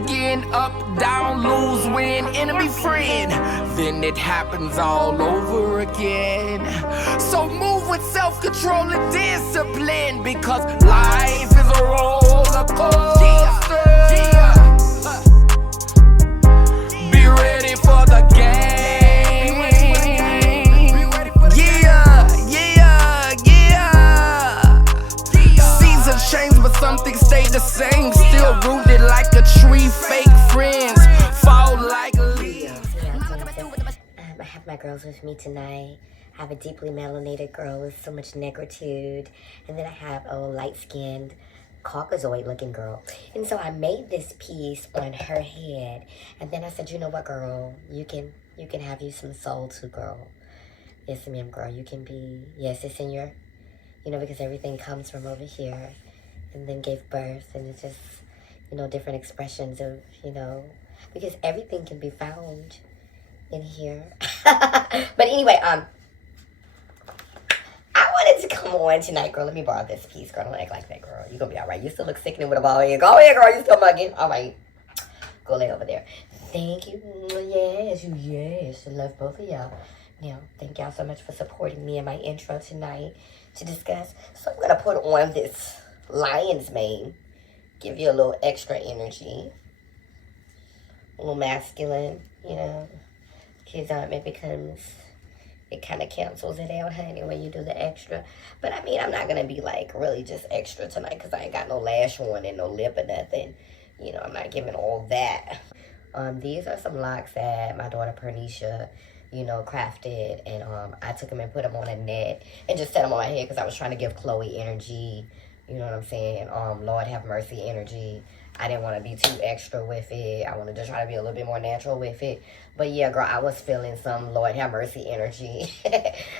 begin, up, down, lose, win, enemy, friend. Then it happens all over again. So move with self-control and discipline, because life is a roller coaster. Be ready for the game. Seasons change, but some things stay the same. Still rooted like a tree, fake friends fall like leaves. I have my girls with me tonight. I have a deeply melanated girl with so much negritude, and then I have a light-skinned Caucasoid-looking girl. And so I made this piece on her head, and then I said, you know what, girl, you can have you some soul too, girl. Yes, ma'am, girl, you can be, yes, it's in your, because everything comes from over here, and then gave birth, and it's just, different expressions of, because everything can be found in here. But anyway, I wanted to come on tonight, girl. Let me borrow this piece, girl. Don't act like that, girl. You're gonna be all right. You still look sickening with a ball head. Go ahead, girl. You still mugging. All right. Go lay over there. Thank you. Yes. I love both of y'all. Now, thank y'all so much for supporting me in my intro tonight to discuss. So I'm gonna put on this lion's mane. Give you a little extra energy. A little masculine, Kids it becomes, it kind of cancels it out, honey, when you do the extra. But I mean, I'm not going to be like really just extra tonight because I ain't got no lash on and no lip or nothing. I'm not giving all that. These are some locks that my daughter Pernisha, crafted. And I took them and put them on a net and just set them on my head because I was trying to give Chloe energy. You know what I'm saying? Lord have mercy energy. I didn't want to be too extra with it. I wanted to try to be a little bit more natural with it. But yeah, girl, I was feeling some Lord have mercy energy.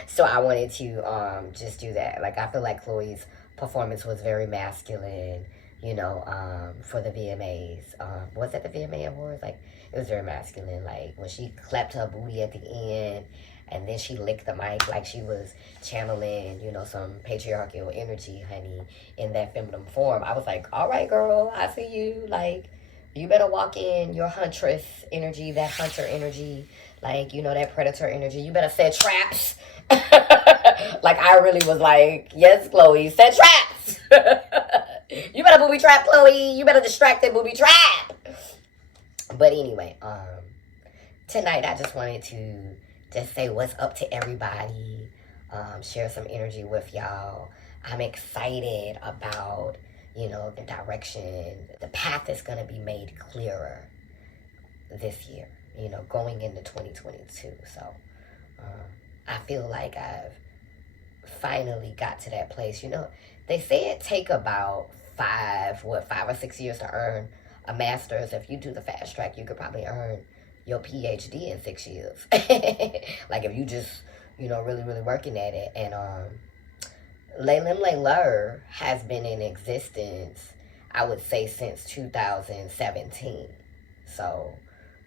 So I wanted to just do that. Like, I feel like Chloe's performance was very masculine, for the VMAs. Was that the VMA Awards? Like, it was very masculine. Like, when she clapped her booty at the end, and then she licked the mic like she was channeling, some patriarchal energy, honey, in that feminine form. I was like, all right, girl, I see you. Like, you better walk in your huntress energy, that hunter energy, like, that predator energy. You better set traps. Like, I really was like, yes, Chloe, set traps. You better booby trap, Chloe. You better distract that booby trap. But anyway, tonight I just wanted to just say what's up to everybody, share some energy with y'all. I'm excited about, the direction, the path is going to be made clearer this year, going into 2022. So I feel like I've finally got to that place. They say it take about 5 or 6 years to earn a master's. If you do the fast track, you could probably earn your PhD in 6 years. Like, if you just, really, really working at it. And LelimLeLur has been in existence, I would say, since 2017. So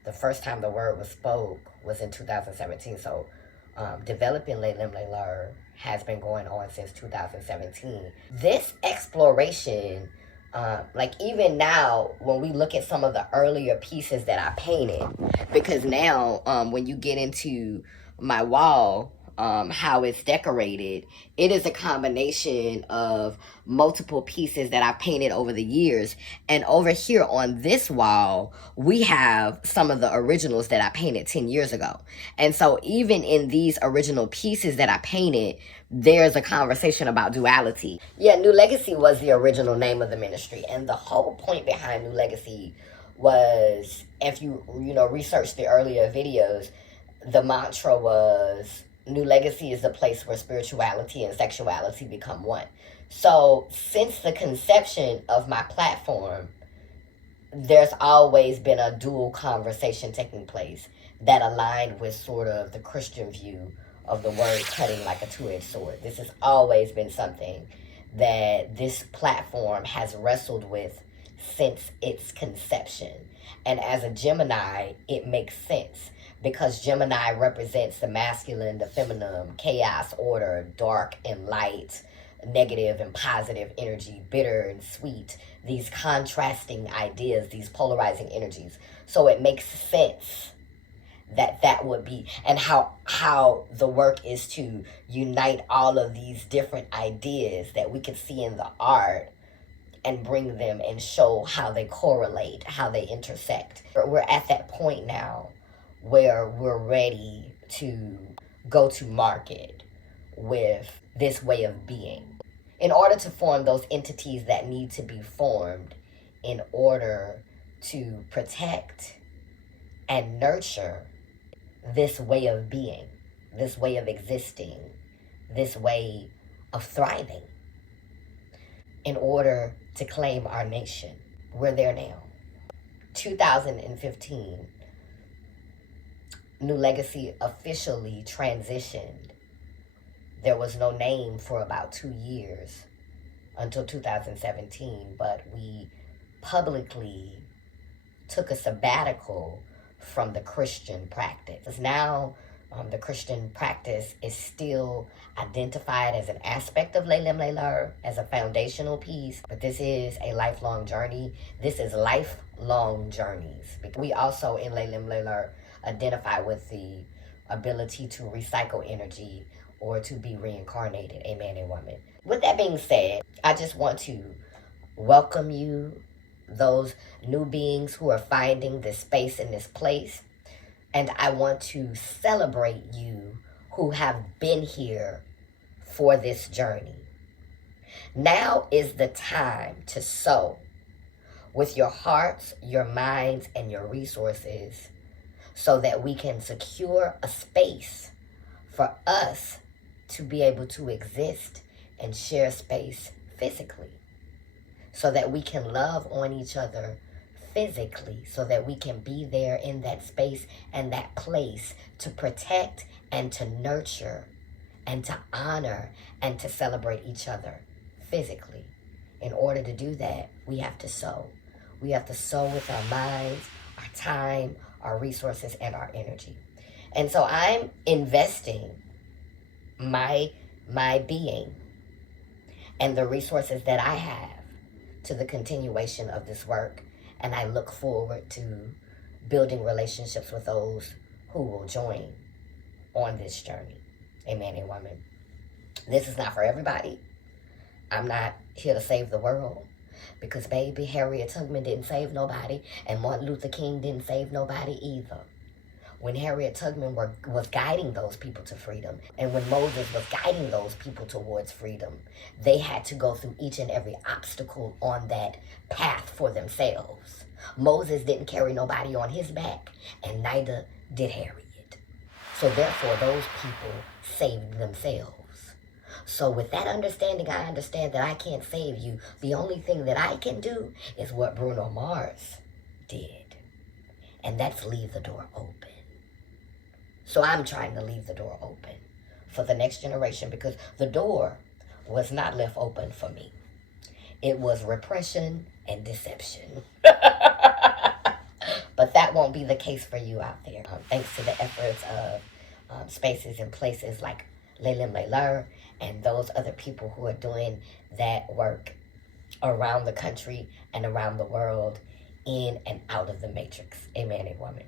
the first time the word was spoke was in 2017. So developing LelimLeLur has been going on since 2017. This exploration, like even now, when we look at some of the earlier pieces that I painted, because now when you get into my wall, how it's decorated, it is a combination of multiple pieces that I've painted over the years. And over here on this wall, we have some of the originals that I painted 10 years ago. And so even in these original pieces that I painted, there's a conversation about duality. Yeah, New Legacy was the original name of the ministry. And the whole point behind New Legacy was, if you, research the earlier videos, the mantra was, New Legacy is a place where spirituality and sexuality become one. So since the conception of my platform, there's always been a dual conversation taking place that aligned with sort of the Christian view of the word cutting like a two-edged sword. This has always been something that this platform has wrestled with since its conception. And as a Gemini, it makes sense, because Gemini represents the masculine, the feminine, chaos, order, dark and light, negative and positive energy, bitter and sweet, these contrasting ideas, these polarizing energies. So it makes sense that that would be, and how the work is to unite all of these different ideas that we can see in the art and bring them and show how they correlate, how they intersect. We're at that point now where we're ready to go to market with this way of being. In order to form those entities that need to be formed in order to protect and nurture this way of being, this way of existing, this way of thriving, in order to claim our nation. We're there now. 2015, New Legacy officially transitioned. There was no name for about 2 years until 2017, but we publicly took a sabbatical from the Christian practice. Now, the Christian practice is still identified as an aspect of LelimLeLur, as a foundational piece, but this is a lifelong journey. This is lifelong journeys. We also in LelimLeLur identify with the ability to recycle energy or to be reincarnated, a man and woman. With that being said, I just want to welcome you, those new beings who are finding this space and this place. And I want to celebrate you who have been here for this journey. Now is the time to sow with your hearts, your minds, and your resources so that we can secure a space for us to be able to exist and share space physically, so that we can love on each other physically, so that we can be there in that space and that place to protect and to nurture and to honor and to celebrate each other physically. In order to do that, we have to sow. We have to sow with our minds, our time, our resources, and our energy. And so I'm investing my being and the resources that I have to the continuation of this work. And I look forward to building relationships with those who will join on this journey. Amen and woman. This is not for everybody. I'm not here to save the world, because baby, Harriet Tubman didn't save nobody, and Martin Luther King didn't save nobody either. When Harriet Tubman was guiding those people to freedom, and when Moses was guiding those people towards freedom, they had to go through each and every obstacle on that path for themselves. Moses didn't carry nobody on his back, and neither did Harriet. So therefore, those people saved themselves. So with that understanding, I understand that I can't save you. The only thing that I can do is what Bruno Mars did, and that's leave the door open. So I'm trying to leave the door open for the next generation, because the door was not left open for me. It was repression and deception. But that won't be the case for you out there. Thanks to the efforts of spaces and places like LelimLeLur and those other people who are doing that work around the country and around the world, in and out of the matrix. Amen, a woman.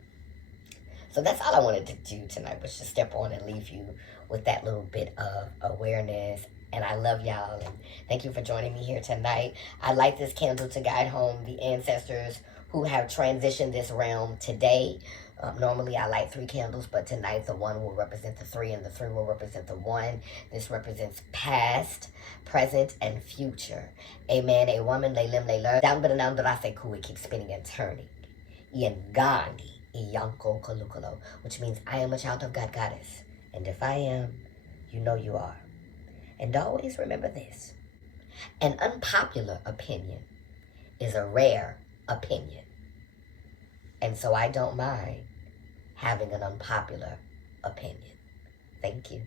So that's all I wanted to do tonight, was just step on and leave you with that little bit of awareness. And I love y'all, and thank you for joining me here tonight. I light this candle to guide home the ancestors who have transitioned this realm today. Normally I light 3 candles, but tonight the 1 will represent the 3 and the 3 will represent the 1. This represents past, present, and future. Amen, a woman, LelimLeLur. Down but down that I say cool, it keeps spinning and turning. Ian Gandhi. Iyanko Kalukalo, which means I am a child of God Goddess. And if I am, you know you are. And always remember this: an unpopular opinion is a rare opinion. And so I don't mind having an unpopular opinion. Thank you.